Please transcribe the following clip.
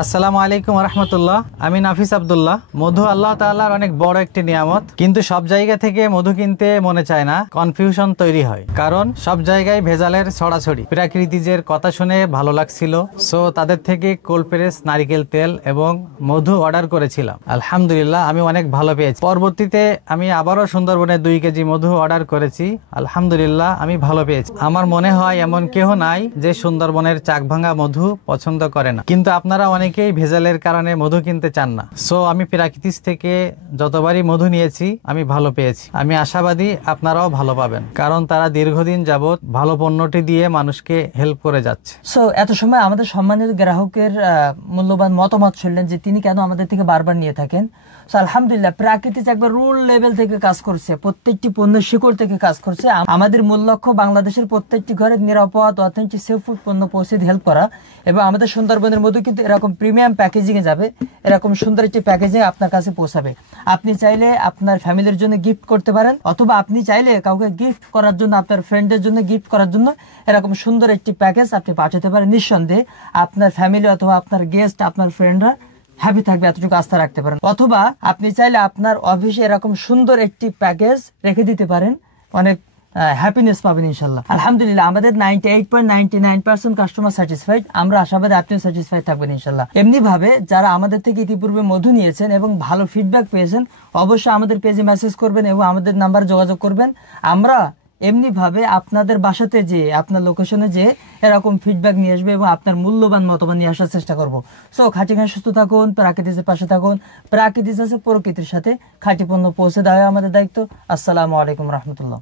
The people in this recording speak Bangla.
আসসালামু আলাইকুম রহমতুল্লাহ। আমি নাফিস আব্দুল্লাহ। মধু আল্লাহ তাআলার অনেক বড় একটি নিয়ামত, কিন্তু সব জায়গা থেকে মধু কিনতে মনে চায় না, কনফিউশন তৈরি হয়। কারণ সব জায়গায় ভেজালের ছড়াছড়ি। প্রাকৃতিজের কথা শুনে ভালো লাগছিল, সো তাদের থেকে কোল্ড প্রেস নারিকেল তেল এবং মধু অর্ডার করেছিলাম। আলহামদুলিল্লাহ আমি অনেক ভালো পেয়েছি। পরবর্তীতে আমি আবারও সুন্দরবনে 2 কেজি মধু অর্ডার করেছি। আলহামদুলিল্লাহ আমি ভালো পেয়েছি। আমার মনে হয় এমন কেহ নাই যে সুন্দরবনের চাকভাঙা মধু পছন্দ করে না, কিন্তু আপনারা অনেকেই ভেজালের কারণে মধু কিনতে চান না। সো আমি প্রাকৃতিক থেকে যতবারই মধু নিয়েছি আমি ভালো পেয়েছি। আমি আশাবাদী আপনারাও ভালো পাবেন, কারণ তারা দীর্ঘদিন যাবত ভালো পণ্যটি দিয়ে মানুষকে হেল্প করে যাচ্ছে। সো এত সময় আমাদের সম্মানিত গ্রাহকের মূল্যবান মতামত শুনলেন যে তিনি কেন আমাদের থেকে বারবার নিয়ে থাকেন। সো আলহামদুলিল্লাহ প্রাকৃতিক একবার রুল লেভেল থেকে কাজ করছে, প্রত্যেকটি পণ্যের শিকড় থেকে কাজ করছে। আমাদের মূল লক্ষ্য বাংলাদেশের প্রত্যেকটি ঘরে নিরাপদ অথেন্টিক সেফ ফুড পণ্য পৌঁছে হেল্প করা, এবং আমাদের সুন্দরবনের মধ্যে কিন্তু এরকম প্রিমিয়াম প্যাকেজিং এ যাবে, এরকম সুন্দর একটি প্যাকেজিং আপনার কাছে পৌঁছাবে। আপনি চাইলে আপনার ফ্যামিলির জন্য গিফট করতে পারেন, অথবা আপনি চাইলে কাউকে গিফট করার জন্য, আপনার ফ্রেন্ডের জন্য গিফট করার জন্য এরকম সুন্দর একটি প্যাকেজ আপনি পাঠাতে পারেন। নিঃসন্দেহে আপনার ফ্যামিলি অথবা আপনার গেস্ট, আপনার ফ্রেন্ডরা হ্যাপি থাকবে, এতটুকু আস্থা রাখতে পারেন। অথবা আপনি চাইলে আপনার অফিসে এরকম সুন্দর একটি প্যাকেজ রেখে দিতে পারেন, অনেক হ্যাপিনেস পাবেন ইনশাল্লাহ। আলহামদুলিল্লাহ আমাদের 98.99% কাস্টমার স্যাটিসফাইড। আমরা আশাবাদী আপনিও স্যাটিসফাইড থাকবেন ইনশাল্লাহ। এমনি ভাবে যারা আমাদের থেকে ইতিপূর্বে মধু নিয়েছেন এবং ভালো ফিডব্যাক পেয়েছেন, অবশ্যই আমাদের পেজে মেসেজ করবেন এবং আমাদের নাম্বারে যোগাযোগ করবেন। আমরা এমনি ভাবে আপনাদের বাসাতে যে, আপনার লোকেশনে যে এরকম ফিডব্যাক নিয়ে আসবে এবং আপনার মূল্যবান মতামত নিয়ে আসার চেষ্টা করবো। সো খাঁটি খাঁটি সুস্থ থাকুন, প্রাকৃতিকের পাশে থাকুন। প্রাকৃতিক আছে প্রকৃতির সাথে, খাঁটি পণ্য পৌঁছে দেওয়া আমাদের দায়িত্ব। আসসালামু আলাইকুম রহমতুল্লাহ।